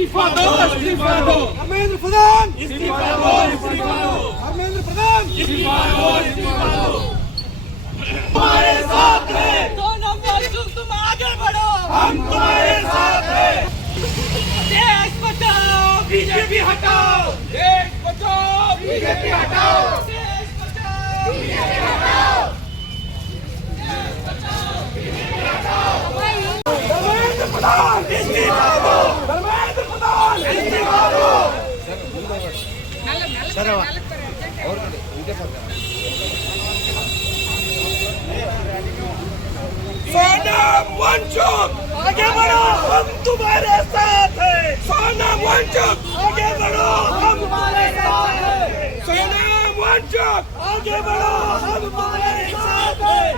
इस्तीफा दो, इस्तीफा दो। धर्मेंद्र प्रधान इस्तीफा दो, इस्तीफा दो। धर्मेंद्र प्रधान इस्तीफा दो, इस्तीफा दो। तुम्हारे साथ हैं सोनम वांगचुक, तुम आगे बढ़ो, हम तुम्हारे साथ हैं। देश बचाओ, बीजेपी हटाओ, देश बचाओ, बीजेपी हटाओ, देश बचाओ, बीजेपी हटाओ, देश बचाओ, बीजेपी हटाओ। धर्मेंद्र प्रधान इस्तीफा दो, धर्मेंद्र प्रधान इस्तीफा दो। सोनम वांगचुक आगे बढ़ो, हम तुम्हारे साथ हैं। सोनम वांगचुक आगे बढ़ो, हम तुम्हारे साथ हैं। सोनम वांगचुक आगे बढ़ो, हम तुम्हारे साथ हैं।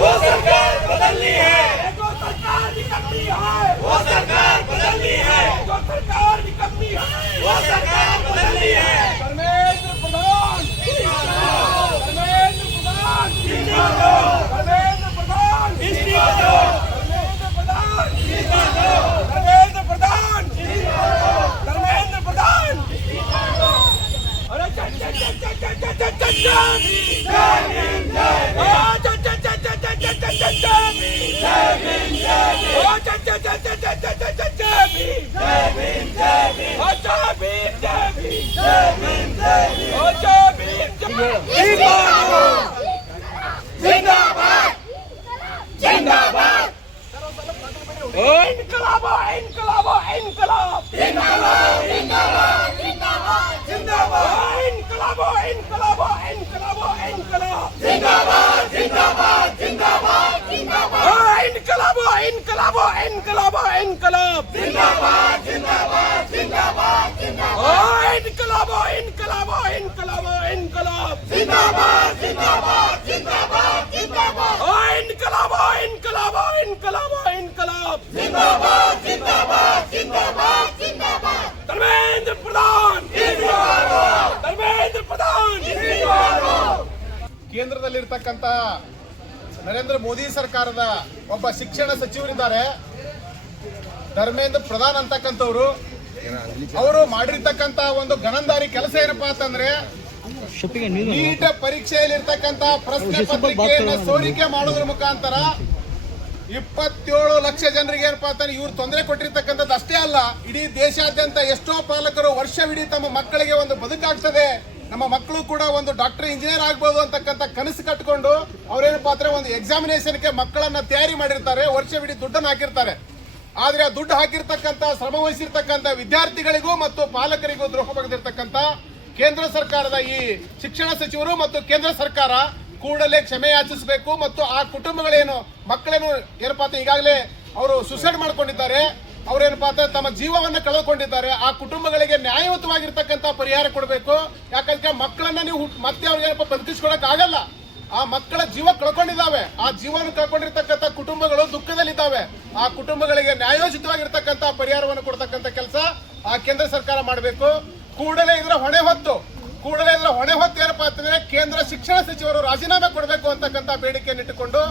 वो सरकार बदलनी है, जो सरकार निकम्मी है, वो सरकार बदलनी है, जो सरकार निकम्मी है, वो सरकार बदलनी है। धर्मेंद्र प्रधान धर्मेंद्र प्रधान धर्मेंद्र प्रधान धर्मेंद्र प्रधान धर्मेंद्र प्रधान धर्मेंद्र प्रधान। अरे इनकलाब इनकलाब इनकलाब जिंदाबाद जिंदाबाद जिंदाबाद जिंदाबाद इनकलाब इनकलाब इनकलाब इनकलाब जिंदाबाद जिंदाबाद जिंदाबाद जिंदाबाद इनकलाब इनकलाब इनकलाब इनकलाब जिंदाबाद जिंदाबाद जिंदाबाद जिंदाबाद इनकलाब इनकलाब इनकलाब इनकलाब जिंदाबाद जिंदाबाद जिंदाबाद जिंदाबाद इनकलाब इनकलाब इनकलाब इनकलाब जिंदाबाद जिंदाबाद जिंदाबाद जिंदाबाद। धर्मेंद्र प्रधान धर्मेंद्र प्रधान ಕೇಂದ್ರದಲ್ಲಿರ್ತಕ್ಕಂಥ ನರೇಂದ್ರ ಮೋದಿ ಸರ್ಕಾರದ ಒಬ್ಬ ಶಿಕ್ಷಣ ಸಚಿವರಿದ್ದಾರೆ ಧರ್ಮೇಂದ್ರ ಪ್ರಧಾನ್ ಅಂತಕ್ಕಂಥವ್ರು. ಅವರು ಮಾಡಿರ್ತಕ್ಕಂಥ ಒಂದು ಗಣಂದಾರಿ ಕೆಲಸ ಏನಪ್ಪಾ ಅಂತಂದ್ರೆ ನೀಟ್ ಪರೀಕ್ಷೆಯಲ್ಲಿ ಇರ್ತಕ್ಕಂಥ ಪ್ರಶ್ನೆ ಪತ್ರಿಕೆಯನ್ನು ಸೋರಿಕೆ ಮಾಡೋದ್ರ ಮುಖಾಂತರ 27 ಲಕ್ಷ ಜನರಿಗೆ ಏನಪ್ಪಾ ಅಂತಾನೆ ಇವ್ರು ತೊಂದರೆ ಕೊಟ್ಟಿರ್ತಕ್ಕಂಥದ್ದು ಅಷ್ಟೇ ಅಲ್ಲ, ಇಡೀ ದೇಶಾದ್ಯಂತ ಎಷ್ಟೋ ಪಾಲಕರು ವರ್ಷವಿಡೀ ತಮ್ಮ ಮಕ್ಕಳಿಗೆ ಒಂದು ಬದುಕಾಗ್ತದೆ, ನಮ್ಮ ಮಕ್ಕಳು ಕೂಡ ಒಂದು ಡಾಕ್ಟರ್ ಇಂಜಿನಿಯರ್ ಆಗ್ಬೋದು ಅಂತಕ್ಕಂಥ ಕನಸು ಕಟ್ಕೊಂಡು ಅವ್ರೇನಪ್ಪಾ ಅಂದ್ರೆ ಒಂದು ಎಕ್ಸಾಮಿನೇಷನ್ಗೆ ಮಕ್ಕಳನ್ನ ತಯಾರಿ ಮಾಡಿರ್ತಾರೆ, ವರ್ಷವಿಡೀ ದುಡ್ಡನ್ನು ಹಾಕಿರ್ತಾರೆ. ಆದ್ರೆ ಆ ದುಡ್ಡು ಹಾಕಿರ್ತಕ್ಕಂಥ ಶ್ರಮ ವಹಿಸಿರ್ತಕ್ಕಂಥ ವಿದ್ಯಾರ್ಥಿಗಳಿಗೂ ಮತ್ತು ಪಾಲಕರಿಗೂ ದ್ರೋಹ ಬಗೆದಿರ್ತಕ್ಕಂಥ ಕೇಂದ್ರ ಸರ್ಕಾರದ ಈ ಶಿಕ್ಷಣ ಸಚಿವರು ಮತ್ತು ಕೇಂದ್ರ ಸರ್ಕಾರ ಕೂಡಲೇ ಕ್ಷಮೆ ಯಾಚಿಸಬೇಕು. ಮತ್ತು ಆ ಕುಟುಂಬಗಳೇನು ಮಕ್ಕಳೇನು ಏನಪ್ಪಾ ಅಂತ ಈಗಾಗಲೇ ಅವರು ಸುಸೈಡ್ ಮಾಡ್ಕೊಂಡಿದ್ದಾರೆ, ಅವ್ರೇನಪ್ಪಾ ಅಂತ ತಮ್ಮ ಜೀವವನ್ನ ಕಳೆದುಕೊಂಡಿದ್ದಾರೆ, ಆ ಕುಟುಂಬಗಳಿಗೆ ನ್ಯಾಯಯುತವಾಗಿರ್ತಕ್ಕಂಥ ಪರಿಹಾರ ಕೊಡಬೇಕು. ಯಾಕಂದ್ರೆ ಮಕ್ಕಳನ್ನ ನೀವು ಮತ್ತೆ ಅವ್ರಿಗೆ ಏನಪ್ಪ ಬದುಕಿಸ್ಕೊಳಕ್ ಆಗಲ್ಲ, ಆ ಮಕ್ಕಳ ಜೀವ ಕಳ್ಕೊಂಡಿದ್ದಾವೆ, ಆ ಜೀವನ ಕಳ್ಕೊಂಡಿರ್ತಕ್ಕಂಥ ಕುಟುಂಬಗಳು ದುಃಖದಲ್ಲಿದ್ದಾವೆ. ಆ ಕುಟುಂಬಗಳಿಗೆ ನ್ಯಾಯೋಚಿತವಾಗಿರ್ತಕ್ಕಂಥ ಪರಿಹಾರವನ್ನು ಕೊಡ್ತಕ್ಕಂಥ ಕೆಲಸ ಆ ಕೇಂದ್ರ ಸರ್ಕಾರ ಮಾಡಬೇಕು. ಕೂಡಲೇ ಇದರ ಹೊಣೆ ಹೊತ್ತು ಏನಪ್ಪಾ ಅಂತಂದ್ರೆ ಕೇಂದ್ರ ಶಿಕ್ಷಣ ಸಚಿವರು ರಾಜೀನಾಮೆ ಕೊಡಬೇಕು ಅಂತಕ್ಕಂಥ ಬೇಡಿಕೆಯನ್ನು ಇಟ್ಟುಕೊಂಡು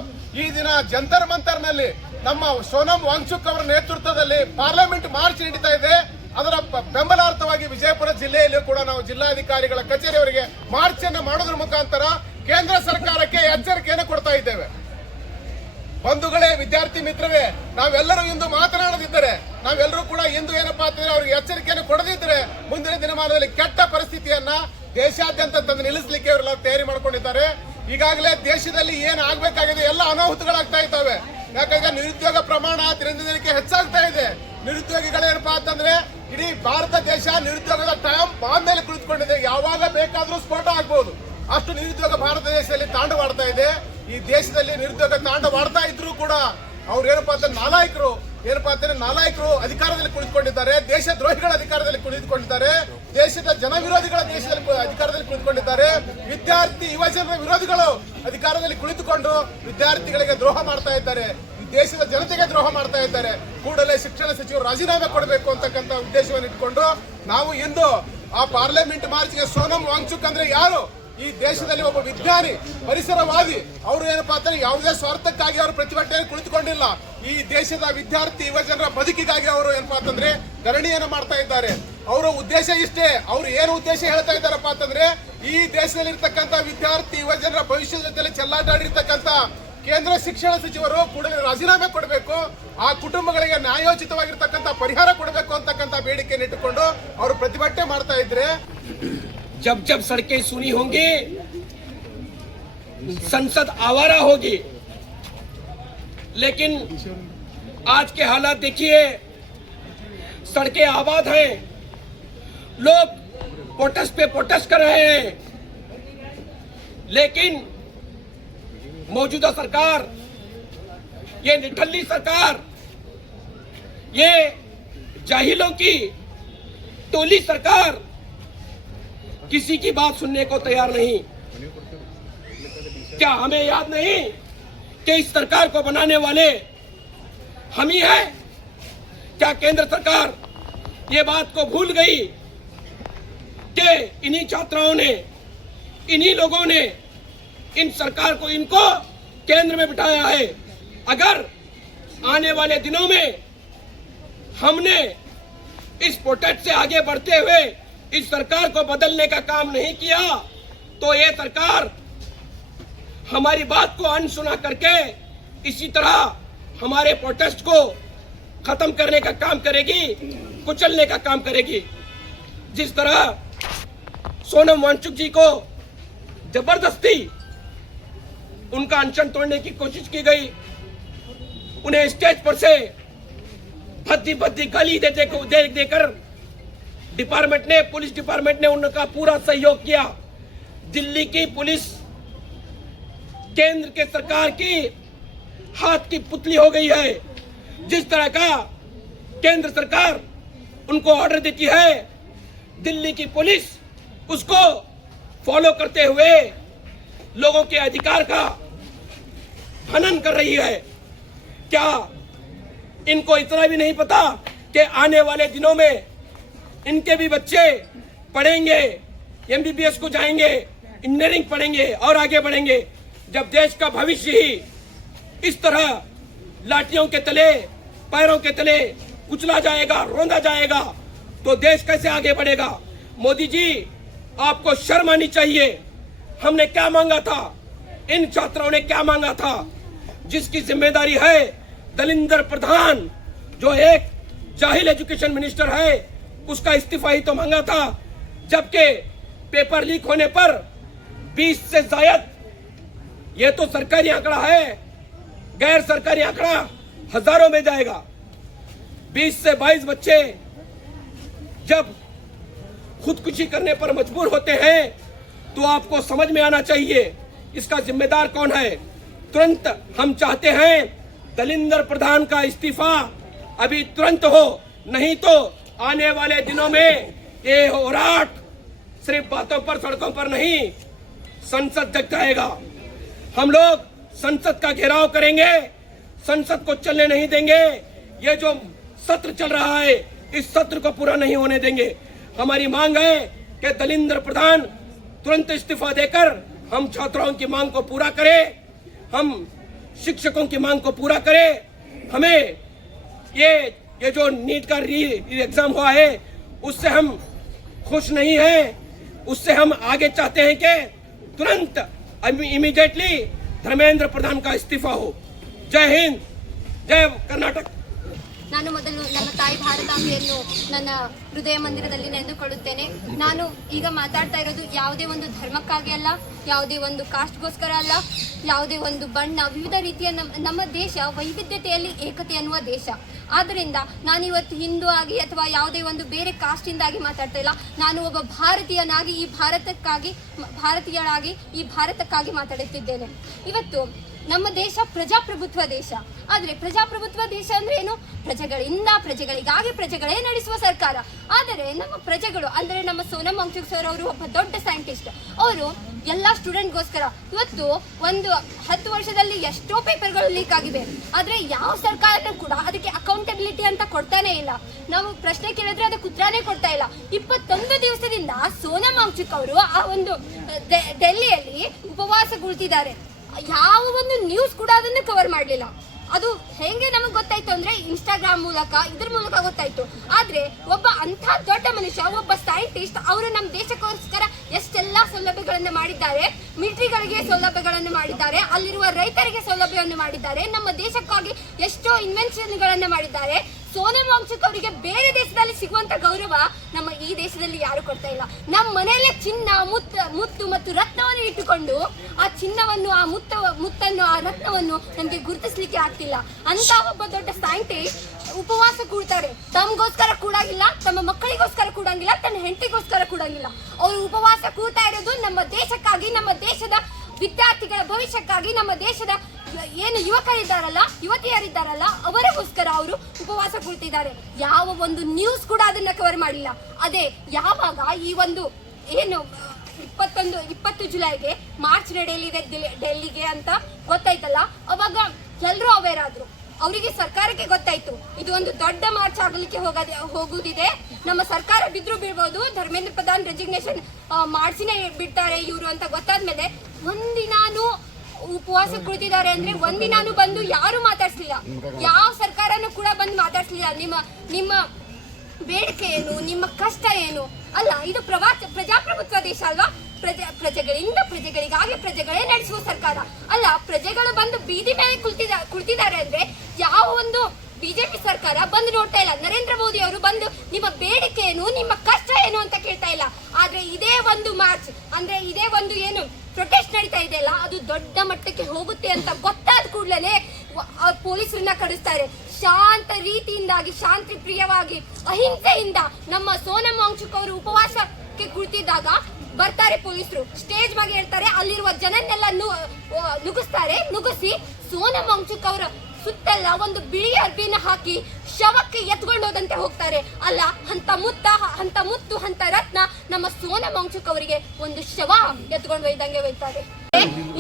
ಈ ದಿನ ಜಂತರ್ ಮಂತರ್ನಲ್ಲಿ ನಮ್ಮ ಸೋನಂ ವಾಂಗ್ಚುಕ್ ಅವರ ನೇತೃತ್ವದಲ್ಲಿ ಪಾರ್ಲಿಮೆಂಟ್ ಮಾರ್ಚ್ ನಡೀತಾ ಇದೆ. ಅದರ ಬೆಂಬಲಾರ್ಥವಾಗಿ ವಿಜಯಪುರ ಜಿಲ್ಲೆಯಲ್ಲೂ ಕೂಡ ನಾವು ಜಿಲ್ಲಾಧಿಕಾರಿಗಳ ಕಚೇರಿಯವರಿಗೆ ಮಾರ್ಚ್ ಅನ್ನು ಮಾಡೋದ್ರ ಮುಖಾಂತರ ಕೇಂದ್ರ ಸರ್ಕಾರಕ್ಕೆ ಎಚ್ಚರಿಕೆಯನ್ನು ಕೊಡ್ತಾ ಇದ್ದೇವೆ. ಬಂಧುಗಳೇ, ವಿದ್ಯಾರ್ಥಿ ಮಿತ್ರರೇ, ನಾವೆಲ್ಲರೂ ಇಂದು ಮಾತನಾಡದಿದ್ದರೆ, ನಾವೆಲ್ಲರೂ ಕೂಡ ಇಂದು ಏನಪ್ಪಾ ಅಂತಂದ್ರೆ ಅವ್ರಿಗೆ ಎಚ್ಚರಿಕೆಯನ್ನು ಕೊಡದಿದ್ದರೆ ಮುಂದಿನ ದಿನಮಾನದಲ್ಲಿ ಕೆಟ್ಟ ಪರಿಸ್ಥಿತಿಯನ್ನ ದೇಶಾದ್ಯಂತ ತಂದು ನಿಲ್ಲಿಸಲಿಕ್ಕೆ ಅವರೆಲ್ಲ ತಯಾರಿ ಮಾಡ್ಕೊಂಡಿದ್ದಾರೆ. ಈಗಾಗಲೇ ದೇಶದಲ್ಲಿ ಏನ್ ಆಗ್ಬೇಕಾಗಿದೆ ಎಲ್ಲ ಅನಾಹುತಗಳಾಗ್ತಾ ಇದ್ದಾವೆ. ಯಾಕಂದ್ರೆ ನಿರುದ್ಯೋಗ ಪ್ರಮಾಣ ದಿನದಿನಕ್ಕೆ ಹೆಚ್ಚಾಗ್ತಾ ಇದೆ. ನಿರುದ್ಯೋಗಿಗಳೇನಪ್ಪಾ ಅಂತಂದ್ರೆ ಇಡೀ ಭಾರತ ದೇಶ ನಿರುದ್ಯೋಗದ ಬಾಂಬ್ ಮೇಲೆ ಕುಳಿತುಕೊಂಡಿದೆ. ಯಾವಾಗ ಬೇಕಾದ್ರೂ ಸ್ಫೋಟ ಆಗ್ಬಹುದು, ಅಷ್ಟು ನಿರುದ್ಯೋಗ ಭಾರತ ದೇಶದಲ್ಲಿ ತಾಂಡವಾಡ್ತಾ ಇದೆ. ಈ ದೇಶದಲ್ಲಿ ನಿರುದ್ಯೋಗ ತಾಂಡವಾಡ್ತಾ ಇದ್ರು ಕೂಡ ಅವ್ರು ಏನಪ್ಪಾ ಅಂತ ನಾಲಾಯಕರು ಅಧಿಕಾರದಲ್ಲಿ ಕುಳಿತುಕೊಂಡಿದ್ದಾರೆ, ದೇಶ ದ್ರೋಹಿಗಳ ಅಧಿಕಾರದಲ್ಲಿ ಕುಳಿತುಕೊಂಡಿದ್ದಾರೆ, ದೇಶದ ಜನ ವಿರೋಧಿಗಳ ದೇಶದಲ್ಲಿ ಅಧಿಕಾರದಲ್ಲಿ ಕುಳಿತುಕೊಂಡಿದ್ದಾರೆ, ವಿದ್ಯಾರ್ಥಿ ಯುವಜನರ ವಿರೋಧಿಗಳು ಅಧಿಕಾರದಲ್ಲಿ ಕುಳಿತುಕೊಂಡು ವಿದ್ಯಾರ್ಥಿಗಳಿಗೆ ದ್ರೋಹ ಮಾಡ್ತಾ ಇದ್ದಾರೆ, ದೇಶದ ಜನತೆಗೆ ದ್ರೋಹ ಮಾಡ್ತಾ ಇದ್ದಾರೆ. ಕೂಡಲೇ ಶಿಕ್ಷಣ ಸಚಿವರು ರಾಜೀನಾಮೆ ಕೊಡಬೇಕು ಅಂತಕ್ಕಂಥ ಉದ್ದೇಶವನ್ನು ಇಟ್ಕೊಂಡು ನಾವು ಇಂದು ಆ ಪಾರ್ಲಿಮೆಂಟ್ ಮಾರ್ಚ್ಗೆ ಸೋನಂ ವಾಂಗ್ಚುಕ್ ಅಂದ್ರೆ ಯಾರು? ಈ ದೇಶದಲ್ಲಿ ಒಬ್ಬ ವಿಜ್ಞಾನಿ, ಪರಿಸರವಾದಿ. ಅವರು ಏನಪ್ಪಾ ಅಂದ್ರೆ ಯಾವುದೇ ಸ್ವಾರ್ಥಕ್ಕಾಗಿ ಅವರು ಪ್ರತಿಭಟನೆ ಕುಳಿತುಕೊಂಡಿಲ್ಲ. ಈ ದೇಶದ ವಿದ್ಯಾರ್ಥಿ ಯುವಜನರ ಬದುಕಿಗಾಗಿ ಅವರು ಏನಪ್ಪಾ ಅಂತಂದ್ರೆ ಧರಣಿಯನ್ನು ಮಾಡ್ತಾ ಇದ್ದಾರೆ. ಅವರ ಉದ್ದೇಶ ಇಷ್ಟೇ. ಅವರು ಏನು ಉದ್ದೇಶ ಹೇಳ್ತಾ ಇದ್ದಾರಪ್ಪ ಅಂತಂದ್ರೆ ಈ ದೇಶದಲ್ಲಿ ಇರ್ತಕ್ಕಂಥ ವಿದ್ಯಾರ್ಥಿ ಯುವಜನರ ಭವಿಷ್ಯದ ಜೊತೆ ಚೆಲ್ಲಾಟಾಡಿರ್ತಕ್ಕಂಥ ಕೇಂದ್ರ ಶಿಕ್ಷಣ ಸಚಿವರು ಕೂಡಲೇ ರಾಜೀನಾಮೆ ಕೊಡಬೇಕು, ಆ ಕುಟುಂಬಗಳಿಗೆ ನ್ಯಾಯೋಚಿತವಾಗಿರ್ತಕ್ಕಂಥ ಪರಿಹಾರ ಕೊಡಬೇಕು ಅಂತಕ್ಕಂಥ ಬೇಡಿಕೆಯನ್ನು ಇಟ್ಟುಕೊಂಡು ಅವರು ಪ್ರತಿಭಟನೆ ಮಾಡ್ತಾ ಇದ್ರೆ जब जब सड़कें सुनी होंगी संसद आवारा होगी, लेकिन आज के हालात देखिए, सड़कें आबाद हैं, लोग प्रोटेस्ट पे प्रोटेस्ट कर रहे हैं, लेकिन मौजूदा सरकार, ये निठल्ली सरकार, ये जाहिलों की टोली सरकार किसी की बात सुनने को तैयार नहीं। क्या हमें याद नहीं कि इस सरकार को बनाने वाले हम ही हैं? क्या केंद्र सरकार ये बात को भूल गई कि इन्हीं छात्राओं ने, इन्हीं लोगों ने इन सरकार को, इनको केंद्र में बिठाया है? अगर आने वाले दिनों में हमने इस प्रोटेस्ट से आगे बढ़ते हुए इस सरकार को बदलने का काम नहीं किया तो ये सरकार हमारी बात को अनसुना करके इसी तरह हमारे प्रोटेस्ट को खत्म करने का काम करेगी, कुचलने का काम करेगी। जिस तरह सोनम वांगचुक जी को जबरदस्ती उनका अनशन तोड़ने की कोशिश की गई, उन्हें स्टेज पर से भद्दी भद्दी गाली देकर डिपार्टमेंट ने, पुलिस डिपार्टमेंट ने उनका पूरा सहयोग किया। दिल्ली की पुलिस केंद्र के सरकार की हाथ की पुतली हो गई है। जिस तरह का केंद्र सरकार उनको ऑर्डर देती है, दिल्ली की पुलिस उसको फॉलो करते हुए लोगों के अधिकार का हनन कर रही है। क्या इनको इतना भी नहीं पता कि आने वाले दिनों में इनके भी बच्चे पढ़ेंगे, एमबीबीएस को जाएंगे, इंजीनियरिंग पढ़ेंगे और आगे बढ़ेंगे। जब देश का भविष्य ही इस तरह लाठियों के तले, पैरों के तले कुचला जाएगा, रोंदा जाएगा, तो देश कैसे आगे बढ़ेगा? मोदी जी, आपको शर्म आनी चाहिए। हमने क्या मांगा था? इन छात्रों ने क्या मांगा था? जिसकी जिम्मेदारी है दलिंदर प्रधान, जो एक जाहिल एजुकेशन मिनिस्टर है, उसका इस्तीफा ही तो मांगा था। जबकि पेपर लीक होने पर 20 से ज्यादा, ये तो सरकारी आंकड़ा है, गैर सरकारी आंकड़ा हजारों में जाएगा। 20 से 22 बच्चे जब खुदकुशी करने पर मजबूर होते हैं तो आपको समझ में आना चाहिए इसका जिम्मेदार कौन है। तुरंत हम चाहते हैं दलिंदर प्रधान का इस्तीफा अभी तुरंत हो, नहीं तो आने वाले दिनों में ये होराट सिर्फ बातों पर, सड़कों पर नहीं, संसद तक जाएगा। हम लोग संसद का घेराव करेंगे, संसद को चलने नहीं देंगे। ये जो सत्र चल रहा है, इस सत्र को पूरा नहीं होने देंगे। हमारी मांग है कि दलिंदर प्रधान तुरंत इस्तीफा देकर हम छात्राओं की मांग को पूरा करें, हम शिक्षकों की मांग को पूरा करें। हमें ये जो नीट का एग्जाम हुआ है उससे हम खुश नहीं हैं, उससे हम आगे चाहते हैं कि तुरंत इमीडिएटली धर्मेंद्र प्रधान का इस्तीफा हो। जय हिंद, जय कर्नाटक। ನಾನು ಮೊದಲು ನನ್ನ ತಾಯಿ ಭಾರತಾಂಬೆಯನ್ನು ನನ್ನ ಹೃದಯ ಮಂದಿರದಲ್ಲಿ ನೆನೆದುಕೊಳ್ಳುತ್ತೇನೆ. ನಾನು ಈಗ ಮಾತಾಡ್ತಾ ಇರೋದು ಯಾವುದೇ ಒಂದು ಧರ್ಮಕ್ಕಾಗಿ ಅಲ್ಲ, ಯಾವುದೇ ಒಂದು ಕಾಸ್ಟ್ಗೋಸ್ಕರ ಅಲ್ಲ, ಯಾವುದೇ ಒಂದು ಬಣ್ಣ, ವಿವಿಧ ರೀತಿಯ ನಮ್ಮ ದೇಶ ವೈವಿಧ್ಯತೆಯಲ್ಲಿ ಏಕತೆ ಅನ್ನುವ ದೇಶ. ಆದ್ದರಿಂದ ನಾನು ಇವತ್ತು ಹಿಂದೂ ಆಗಿ ಅಥವಾ ಯಾವುದೇ ಒಂದು ಬೇರೆ ಕಾಸ್ಟಿಂದಾಗಿ ಮಾತಾಡ್ತಾ ಇಲ್ಲ. ನಾನು ಒಬ್ಬ ಭಾರತೀಯನಾಗಿ ಭಾರತೀಯಳಾಗಿ ಈ ಭಾರತಕ್ಕಾಗಿ ಮಾತಾಡುತ್ತಿದ್ದೇನೆ. ಇವತ್ತು ನಮ್ಮ ದೇಶ ಪ್ರಜಾಪ್ರಭುತ್ವ ದೇಶ. ಆದರೆ ಪ್ರಜಾಪ್ರಭುತ್ವ ದೇಶ ಅಂದ್ರೆ ಏನು? ಪ್ರಜೆಗಳಿಂದ, ಪ್ರಜೆಗಳಿಗಾಗಿ, ಪ್ರಜೆಗಳೇ ನಡೆಸುವ ಸರ್ಕಾರ. ಆದರೆ ನಮ್ಮ ಪ್ರಜೆಗಳು ಅಂದರೆ ನಮ್ಮ ಸೋನಮ್ ವಾಂಗ್ಚುಕ್ ಸರ್ ಅವರು ಒಬ್ಬ ದೊಡ್ಡ ಸೈಂಟಿಸ್ಟ್. ಅವರು ಎಲ್ಲ ಸ್ಟೂಡೆಂಟ್ಗೋಸ್ಕರ ಇವತ್ತು ಒಂದು 10 ವರ್ಷದಲ್ಲಿ ಎಷ್ಟೋ ಪೇಪರ್ಗಳು ಲೀಕ್ ಆಗಿವೆ. ಆದರೆ ಯಾವ ಸರ್ಕಾರನೂ ಕೂಡ ಅದಕ್ಕೆ ಅಕೌಂಟಬಿಲಿಟಿ ಅಂತ ಕೊಡ್ತಾನೆ ಇಲ್ಲ. ನಾವು ಪ್ರಶ್ನೆ ಕೇಳಿದ್ರೆ ಅದಕ್ಕೆ ಉತ್ತರನೇ ಕೊಡ್ತಾ ಇಲ್ಲ. 21 ದಿವಸದಿಂದ ಸೋನಮ್ ವಾಂಗ್ಚುಕ್ ಅವರು ಆ ಒಂದು ಡೆಲ್ಲಿಯಲ್ಲಿ ಉಪವಾಸ ಕುಳಿತಿದ್ದಾರೆ. ಯಾವ ಒಂದು ನ್ಯೂಸ್ ಕೂಡ ಅದನ್ನು ಕವರ್ ಮಾಡಲಿಲ್ಲ. ಅದು ಹೆಂಗೆ ನಮಗೆ ಗೊತ್ತಾಯ್ತು ಅಂದ್ರೆ ಇನ್ಸ್ಟಾಗ್ರಾಮ್ ಮೂಲಕ ಇದ್ರ ಮೂಲಕ ಗೊತ್ತಾಯ್ತು. ಆದ್ರೆ ಒಬ್ಬ ಅಂಥ ದೊಡ್ಡ ಮನುಷ್ಯ, ಒಬ್ಬ ಸೈಂಟಿಸ್ಟ್, ಅವರು ನಮ್ಮ ದೇಶಕ್ಕೋಸ್ಕರ ಎಷ್ಟೆಲ್ಲಾ ಸೌಲಭ್ಯಗಳನ್ನು ಮಾಡಿದ್ದಾರೆ. ಮಿಲಿಟರಿಗಳಿಗೆ ಸೌಲಭ್ಯಗಳನ್ನು ಮಾಡಿದ್ದಾರೆ, ಅಲ್ಲಿರುವ ರೈತರಿಗೆ ಸೌಲಭ್ಯವನ್ನು ಮಾಡಿದ್ದಾರೆ, ನಮ್ಮ ದೇಶಕ್ಕಾಗಿ ಎಷ್ಟೋ ಇನ್ವೆನ್ಷನ್ಗಳನ್ನು ಮಾಡಿದ್ದಾರೆ. ಸೋನಂ ವಾಂಗ್ಚುಕ್ ಅವರಿಗೆ ಬೇರೆ ದೇಶದಲ್ಲಿ ಸಿಗುವಂತ ಗೌರವ ನಮ್ಮ ಈ ದೇಶದಲ್ಲಿ ಯಾರು ಕೊಡ್ತಾ ಇಲ್ಲ. ನಮ್ಮ ಮನೆಯಲ್ಲೇ ಚಿನ್ನ, ಮುತ್ತು ಮತ್ತು ರತ್ನವನ್ನು ಇಟ್ಟುಕೊಂಡು ಆ ಚಿನ್ನವನ್ನು, ಆ ಮುತ್ತನ್ನು, ಆ ರತ್ನವನ್ನು ನಮ್ಗೆ ಗುರುತಿಸ್ಲಿಕ್ಕೆ ಆಗ್ತಿಲ್ಲ. ಅಂತ ಒಬ್ಬ ದೊಡ್ಡ ಸೈಂಟಿಸ್ಟ್ ಉಪವಾಸ ಕೂಡ್ತಾರೆ. ತಮಗೋಸ್ಕರ ಕೂಡಂಗಿಲ್ಲ, ತಮ್ಮ ಮಕ್ಕಳಿಗೋಸ್ಕರ ಕೂಡಂಗಿಲ್ಲ, ತನ್ನ ಹೆಂಡತಿಗೋಸ್ಕರ ಕೂಡಂಗಿಲ್ಲ. ಅವರು ಉಪವಾಸ ಕೂಡ್ತಾ ಇರೋದು ನಮ್ಮ ದೇಶಕ್ಕಾಗಿ, ನಮ್ಮ ದೇಶದ ವಿದ್ಯಾರ್ಥಿಗಳ ಭವಿಷ್ಯಕ್ಕಾಗಿ, ನಮ್ಮ ದೇಶದ ಏನು ಯುವಕರಿದ್ದಾರಲ್ಲ, ಯುವತಿಯರಿದ್ದಾರಲ್ಲ, ಅವರಿಗೋಸ್ಕರ ಅವರು ಉಪವಾಸ ಕುಳಿತಿದ್ದಾರೆ. ಯಾವ ಒಂದು ನ್ಯೂಸ್ ಕೂಡ ಅದನ್ನ ಕವರ್ ಮಾಡಿಲ್ಲ. ಅದೇ ಯಾವಾಗ ಈ ಒಂದು ಏನು 20 ಜುಲೈಗೆ ಮಾರ್ಚ್ ನಡೆಯಲಿದೆ ಡೆಲ್ಲಿಗೆ ಅಂತ ಗೊತ್ತಾಯ್ತಲ್ಲ, ಅವಾಗ ಎಲ್ಲರೂ ಅವೇರ್ ಆದ್ರು. ಅವರಿಗೆ ಸರ್ಕಾರಕ್ಕೆ ಗೊತ್ತಾಯ್ತು ಇದು ಒಂದು ದೊಡ್ಡ ಮಾರ್ಚ್ ಆಗಲಿಕ್ಕೆ ಹೋಗುದಿದೆ, ನಮ್ಮ ಸರ್ಕಾರ ಬಿದ್ರು ಬೀಳ್ಬೋದು, ಧರ್ಮೇಂದ್ರ ಪ್ರಧಾನ್ ರೆಸಿಗ್ನೇಷನ್ ಮಾಡಿಸಿನೇ ಬಿಡ್ತಾರೆ ಇವರು ಅಂತ ಗೊತ್ತಾದ್ಮೇಲೆ ಒಂದಿನಾನು ಉಪವಾಸ ಕುಳಿತಿದ್ದಾರೆ. ಅಂದ್ರೆ ಒಂದಿನಾನು ಬಂದು ಯಾರು ಮಾತಾಡ್ಸ್ಲಿಲ್ಲ, ಯಾವ ಸರ್ಕಾರನು ಕೂಡ ಬಂದು ಮಾತಾಡ್ಸ್ಲಿಲ್ಲ. ನಿಮ್ಮ ಬೇಡಿಕೆ ಏನು, ನಿಮ್ಮ ಕಷ್ಟ ಏನು? ಅಲ್ಲ, ಇದು ಪ್ರಜಾಪ್ರಭುತ್ವ ದೇಶ ಅಲ್ವಾ? ಪ್ರಜೆಗಳಿಂದ ಪ್ರಜೆಗಳಿಗಾಗಿ ಪ್ರಜೆಗಳೇ ನಡೆಸುವ ಸರ್ಕಾರ ಅಲ್ಲ. ಪ್ರಜೆಗಳು ಬಂದು ಬೀದಿ ಮೇಲೆ ಕುಳಿತಿದ್ದಾರೆ ಅಂದ್ರೆ ಯಾವ ಒಂದು ಬಿಜೆಪಿ ಸರ್ಕಾರ ಬಂದು ನೋಡ್ತಾ ಇಲ್ಲ. ನರೇಂದ್ರ ಮೋದಿ ಅವರು ಬಂದು ನಿಮ್ಮ ಬೇಡಿಕೆ ಏನು, ನಿಮ್ಮ ಕಷ್ಟ ಏನು ಅಂತ ಕೇಳ್ತಾ ಇಲ್ಲ. ಆದ್ರೆ ಇದೇ ಒಂದು ಮಾರ್ಚ್ ಅಂದ್ರೆ ಇದೇ ಒಂದು ಏನು ಪ್ರೊಟೆಸ್ಟ್ ನಡೀತಾ ಇದೆಯಲ್ಲ, ಅದು ದೊಡ್ಡ ಮಟ್ಟಕ್ಕೆ ಹೋಗುತ್ತೆ ಅಂತ ಗೊತ್ತಾದ ಕೂಡಲೇ ಪೊಲೀಸರನ್ನ ಕಳಿಸ್ತಾರೆ. ಶಾಂತ ರೀತಿಯಿಂದಾಗಿ, ಶಾಂತಿ ಪ್ರಿಯವಾಗಿ, ಅಹಿಂಸೆಯಿಂದ ನಮ್ಮ ಸೋನಂ ವಾಂಗ್ಚುಕ್ ಅವರು ಉಪವಾಸಕ್ಕೆ ಕುಳಿತಿದ್ದಾಗ ಬರ್ತಾರೆ ಪೊಲೀಸರು, ಸ್ಟೇಜ್ ಬಗ್ಗೆ ಹೇಳ್ತಾರೆ, ಅಲ್ಲಿರುವ ಜನನ್ನೆಲ್ಲ ನುಗ್ಗಿಸಿ ಸೋನಂ ವಾಂಗ್ಚುಕ್ ಅವರ ಸುತ್ತೆಲ್ಲ ಒಂದು ಬಿಳಿ ಅರ್ಬಿನ ಹಾಕಿ ಶವಕ್ಕೆ ಎತ್ಕೊಂಡು ಹೋದಂತೆ ಹೋಗ್ತಾರೆ. ಅಲ್ಲ, ಅಂತ ಮುತ್ತು ಅಂತ ರತ್ನ ನಮ್ಮ ಸೋನಂ ವಾಂಗ್ಚುಕ್ ಅವರಿಗೆ ಒಂದು ಶವ ಎತ್ಕೊಂಡು ಒಯ್ದಂಗೆ ಒಯ್ತಾರೆ.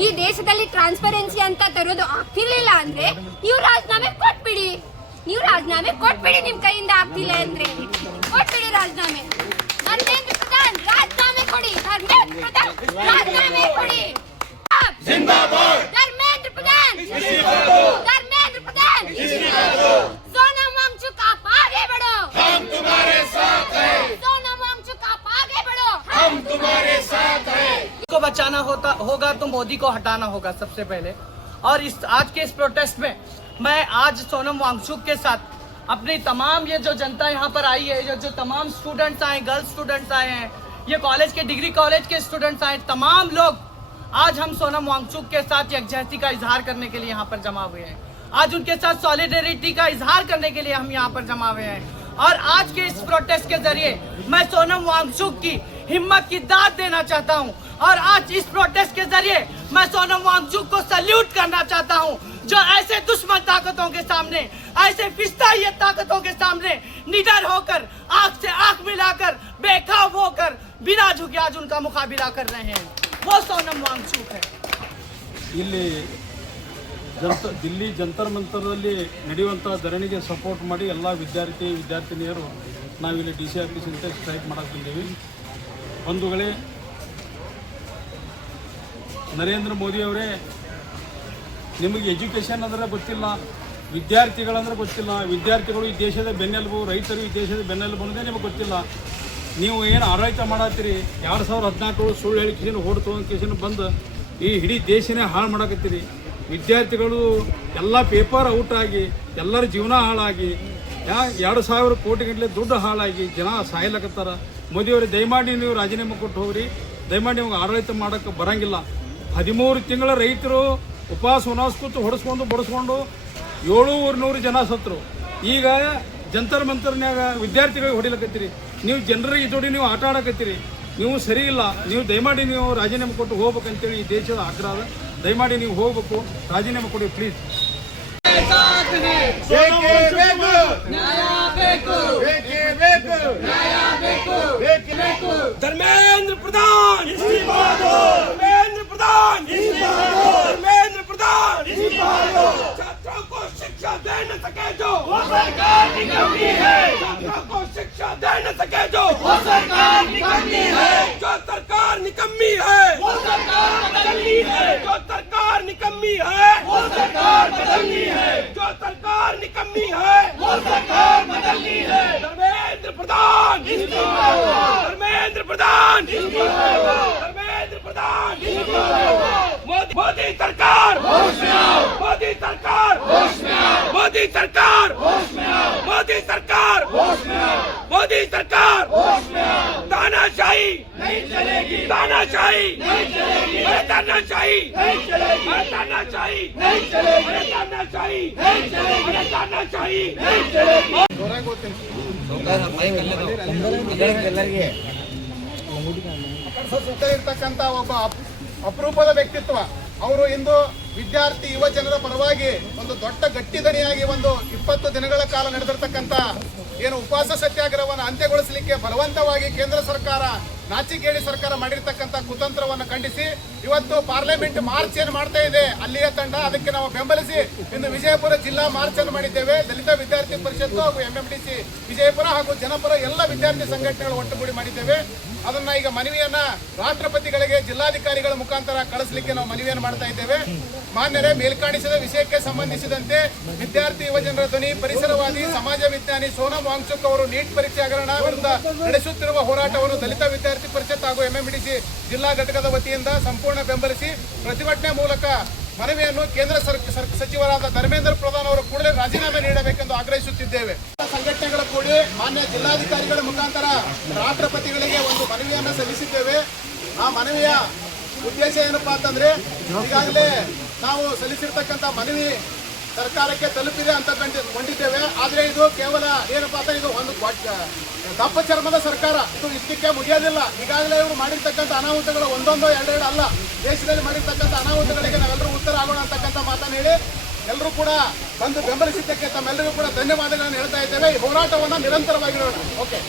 ಈ ದೇಶದಲ್ಲಿ ಟ್ರಾನ್ಸ್ಪರೆನ್ಸಿ ಅಂತ ತರೋದು ಆಗ್ತಿರ್ಲಿಲ್ಲ ಅಂದ್ರೆ ನೀವು ರಾಜೀನಾಮೆ ಕೊಟ್ಬಿಡಿ, ನಿಮ್ ಕೈಯಿಂದ ಆಗ್ತಿಲ್ಲ ಅಂದ್ರೆ ಕೊಟ್ಬಿಡಿ ರಾಜೀನಾಮೆ. ಧರ್ಮೇಂದ್ರ ಪ್ರಧಾನ್ ರಾಜೀನಾಮೆ ಕೊಡಿ, ರಾಜೀನಾಮೆ ಕೊಡಿ. ಧರ್ಮೇಂದ್ರ ಪ್ರಧಾನ್, सोनम वांगचुक आप आगे बढ़ो, हम तुम्हारे साथ हैं। सोनम वांगचुक आप आगे बढ़ो, हम तुम्हारे साथ हैं। को बचाना होगा तो मोदी को हटाना होगा सबसे पहले। और आज के इस प्रोटेस्ट में मैं आज सोनम वांगचुक के साथ अपनी तमाम ये जो जनता यहाँ पर आई है, जो तमाम स्टूडेंट्स आए, गर्ल्स स्टूडेंट्स आए हैं, ये कॉलेज के डिग्री कॉलेज के स्टूडेंट्स आए, तमाम लोग आज हम सोनम वांगचुक के साथ यकजहती का इजहार करने के लिए यहाँ पर जमा हुए हैं। आज उनके साथ सॉलिडेरिटी का इजहार करने के लिए हम यहाँ पर जमा हुए हैं। और आज के इस प्रोटेस्ट के जरिए मैं सोनम वांगचुक की हिम्मत की दाद देना चाहता हूँ। और आज इस प्रोटेस्ट के जरिए मैं सोनम वांगचुक को सल्यूट करना चाहता हूँ, जो ऐसे दुश्मन ताकतों के सामने, ऐसे फिस्ताई ताकतों के सामने निडर होकर, आंख से आंख मिलाकर, बेखौफ होकर, बिना झुके आज उनका मुकाबला कर रहे हैं। वो सोनम वांगचुक है। ದಿಲ್ಲಿ ಜಂತರ್ ಮಂತರದಲ್ಲಿ ನಡೆಯುವಂಥ ಧರಣಿಗೆ ಸಪೋರ್ಟ್ ಮಾಡಿ ಎಲ್ಲ ವಿದ್ಯಾರ್ಥಿನಿಯರು ನಾವಿಲ್ಲಿ DC ಆಫೀಸ್ ಅಂತ ಸ್ಟ್ರೈಕ್ ಮಾಡಕ್ಕೆ ಬಂದೀವಿ. ಬಂಧುಗಳೇ, ನರೇಂದ್ರ ಮೋದಿಯವರೇ, ನಿಮಗೆ ಎಜುಕೇಷನ್ ಅಂದರೆ ಗೊತ್ತಿಲ್ಲ, ವಿದ್ಯಾರ್ಥಿಗಳಂದ್ರೆ ಗೊತ್ತಿಲ್ಲ. ವಿದ್ಯಾರ್ಥಿಗಳು ಈ ದೇಶದ ಬೆನ್ನೆಲುಬು, ರೈತರು ಈ ದೇಶದ ಬೆನ್ನೆಲುಬು ಅನ್ನೋದೇ ನಿಮಗೆ ಗೊತ್ತಿಲ್ಲ. ನೀವು ಏನು ಆಡಳಿತ ಮಾಡತ್ತೀರಿ, 2014 ಸುಳ್ಳು ಹೇಳಿ ಕಿಸಿನ ಓಡ್ ತೊಗೊಂಡು ಕಿಸಿನ ಬಂದು ಈ ಇಡೀ ದೇಶನೇ ಹಾಳು ಮಾಡಕತ್ತೀರಿ. ವಿದ್ಯಾರ್ಥಿಗಳು ಎಲ್ಲ ಪೇಪರ್ ಔಟ್ ಆಗಿ, ಎಲ್ಲರ ಜೀವನ ಹಾಳಾಗಿ, 2,000 ಕೋಟಿ ಗಟ್ಟಲೆ ದುಡ್ಡು ಹಾಳಾಗಿ ಜನ ಸಾಯಲಕತ್ತಾರ. ಮೋದಿಯವರು ದಯಮಾಡಿ ನೀವು ರಾಜೀನಾಮೆ ಕೊಟ್ಟು ಹೋಗ್ರಿ, ದಯಮಾಡಿ ನಿಮಗೆ ಆಡಳಿತ ಮಾಡೋಕ್ಕೆ ಬರೋಂಗಿಲ್ಲ. 13 ತಿಂಗಳ ರೈತರು ಉಪವಾಸ ಕೂತು ಹೊಡೆಸ್ಕೊಂಡು ಬಡಿಸ್ಕೊಂಡು 700 ಜನ ಸತ್ರು. ಈಗ ಜಂತರ್ ಮಂತರ್ನ್ಯಾಗ ವಿದ್ಯಾರ್ಥಿಗಳಿಗೆ ಹೊಡಿಲಕತ್ತೀರಿ. ನೀವು ಜನರಿಗೆ ಜೋಡಿ ನೀವು ಆಟ ಆಡಕತ್ತೀರಿ. ನೀವು ಸರಿ ಇಲ್ಲ. ನೀವು ದಯಮಾಡಿ ನೀವು ರಾಜೀನಾಮೆ ಕೊಟ್ಟು ಹೋಗ್ಬೇಕಂತೇಳಿ ಈ ದೇಶದ ಆಗ್ರಹ. ದಯಮಾಡಿ ನೀವು ಹೋಗ್ಬೇಕು, ರಾಜೀನಾಮೆ ಕೊಡಿ ಪ್ಲೀಸ್. धर्मेंद्र प्रधान, धर्मेंद्र प्रधान, धर्मेंद्र प्रधान, छात्रों को शिक्षा दे न सके जो वो सरकार निकम्मी है। छात्रों को शिक्षा दे न सके जो वो सरकार निकम्मी है। जो सरकार निकम्मी है वो सरकार बदलनी है। जो सरकार निकम्मी निकम्मी है वो सरकार बदलनी है, जो सरकार निकम्मी है वो सरकार बदलनी है। धर्मेंद्र प्रधान इस्तीफा दो, धर्मेंद्र प्रधान इस्तीफा दो, धर्मेंद्र प्रधान इस्तीफा दो। मोदी सरकार होश में आओ, मोदी सरकार होश में आओ, मोदी सरकार होश में आओ, मोदी सरकार होश में आओ, मोदी सरकार होश में आओ। तानाशाही नहीं चलेगी, तानाशाही नहीं चलेगी, तानाशाही नहीं चलेगी, तानाशाही नहीं चलेगी, तानाशाही नहीं चलेगी, तानाशाही नहीं चलेगी। ಇರ್ತಕ್ಕಂತ ಒಬ್ಬ ಅಪರೂಪದ ವ್ಯಕ್ತಿತ್ವ ಅವರು ಇಂದು ವಿದ್ಯಾರ್ಥಿ ಯುವ ಜನರ ಪರವಾಗಿ ಒಂದು ದೊಡ್ಡ ಗಟ್ಟಿದನಿಯಾಗಿ ಒಂದು 20 ದಿನಗಳ ಕಾಲ ನಡೆದಿರ್ತಕ್ಕಂಥ ಏನು ಉಪವಾಸ ಸತ್ಯಾಗ್ರಹವನ್ನು ಅಂತ್ಯಗೊಳಿಸಲಿಕ್ಕೆ ಬಲವಂತವಾಗಿ ಕೇಂದ್ರ ಸರ್ಕಾರ ನಾಚಿಕೇಡಿ ಸರ್ಕಾರ ಮಾಡಿರ್ತಕ್ಕಂಥ ಕುತಂತ್ರವನ್ನು ಖಂಡಿಸಿ ಇವತ್ತು ಪಾರ್ಲಿಮೆಂಟ್ ಮಾರ್ಚ್ ಏನು ಮಾಡ್ತಾ ಇದೆ ಅಲ್ಲಿಯ ತಂಡ, ಅದಕ್ಕೆ ನಾವು ಬೆಂಬಲಿಸಿ ಇಂದು ವಿಜಯಪುರ ಜಿಲ್ಲಾ ಮಾರ್ಚ್ ಅನ್ನು ಮಾಡಿದ್ದೇವೆ. ದಲಿತ ವಿದ್ಯಾರ್ಥಿ ಪರಿಷತ್ತು ಹಾಗೂ ಎಂಎಂಡಿಸಿ ವಿಜಯಪುರ ಹಾಗೂ ಜನಪರ ಎಲ್ಲ ವಿದ್ಯಾರ್ಥಿ ಸಂಘಟನೆಗಳು ಒಟ್ಟುಗೂಡಿ ಮಾಡಿದ್ದೇವೆ. ಅದನ್ನ ಈಗ ಮನವಿಯನ್ನ ರಾಷ್ಟ್ರಪತಿಗಳಿಗೆ ಜಿಲ್ಲಾಧಿಕಾರಿಗಳ ಮುಖಾಂತರ ಕಳಿಸಲಿಕ್ಕೆ ನಾವು ಮನವಿಯನ್ನು ಮಾಡ್ತಾ ಇದ್ದೇವೆ. ಮಾನ್ಯರೇ, ಮೇಲ್ಕಾಣಿಸಿದ ವಿಷಯಕ್ಕೆ ಸಂಬಂಧಿಸಿದಂತೆ ವಿದ್ಯಾರ್ಥಿ ಯುವಜನರ ಧ್ವನಿ, ಪರಿಸರವಾದಿ, ಸಮಾಜ ವಿಜ್ಞಾನಿ ಸೋನಂ ವಾಂಗ್ಚುಕ್ ಅವರು ನೀಟ್ ಪರೀಕ್ಷೆ ಹಗರಣ ವಿರುದ್ಧ ನಡೆಸುತ್ತಿರುವ ಹೋರಾಟವನ್ನು ದಲಿತ ವಿದ್ಯಾರ್ಥಿ ಪರಿಷತ್ ಹಾಗೂ ಎಂಎಂಡಿಸಿ ಜಿಲ್ಲಾ ಘಟಕದ ವತಿಯಿಂದ ಸಂಪೂರ್ಣ ಬೆಂಬಲಿಸಿ ಪ್ರತಿಭಟನೆ ಮೂಲಕ ಮನವಿಯನ್ನು ಕೇಂದ್ರ ಸಚಿವರಾದ ಧರ್ಮೇಂದ್ರ ಪ್ರಧಾನ್ ಅವರು ಕೂಡಲೇ ರಾಜೀನಾಮೆ ನೀಡಬೇಕೆಂದು ಆಗ್ರಹಿಸುತ್ತಿದ್ದೇವೆ. ಸಂಘಟನೆಗಳ ಕೂಡಿ ಮಾನ್ಯ ಜಿಲ್ಲಾಧಿಕಾರಿಗಳ ಮುಖಾಂತರ ರಾಷ್ಟ್ರಪತಿಗಳಿಗೆ ಒಂದು ಮನವಿಯನ್ನು ಸಲ್ಲಿಸಿದ್ದೇವೆ. ಆ ಮನವಿಯ ಉದ್ದೇಶ ಏನಪ್ಪಾ ಅಂತಂದ್ರೆ, ಈಗಾಗಲೇ ನಾವು ಸಲ್ಲಿಸಿರ್ತಕ್ಕಂಥ ಮನವಿ ಸರ್ಕಾರಕ್ಕೆ ತಲುಪಿದೆ ಅಂತ ಕೊಂಡಿದ್ದೇವೆ. ಆದ್ರೆ ಇದು ಕೇವಲ ಏನಪ್ಪಾ ಅಂತ, ಇದು ಒಂದು ದಪ್ಪ ಚರ್ಮದ ಸರ್ಕಾರ, ಇದು ಇಷ್ಟಕ್ಕೆ ಮುಗಿಯೋದಿಲ್ಲ. ಈಗಾಗಲೇ ಇವರು ಮಾಡಿರ್ತಕ್ಕಂಥ ಅನಾಹುತಗಳು ಒಂದೊಂದು ಎರಡೆರಡು ಅಲ್ಲ, ದೇಶದಲ್ಲಿ ಮಾಡಿರ್ತಕ್ಕಂಥ ಅನಾಹುತಗಳಿಗೆ ನಾವೆಲ್ಲರೂ ಉತ್ತರ ಆಗೋಣ ಅಂತಕ್ಕಂಥ ಮಾತನ್ನು ಹೇಳಿ ಎಲ್ಲರೂ ಕೂಡ ಬಂದು ಬೆಂಬಲಿಸಿದ್ದಕ್ಕೆ ತಮ್ಮೆಲ್ಲರಿಗೂ ಕೂಡ ಧನ್ಯವಾದಗಳನ್ನು ಹೇಳ್ತಾ ಇದ್ದೇವೆ. ಈ ಹೋರಾಟವನ್ನು ನಿರಂತರವಾಗಿರೋಣ. ಓಕೆ.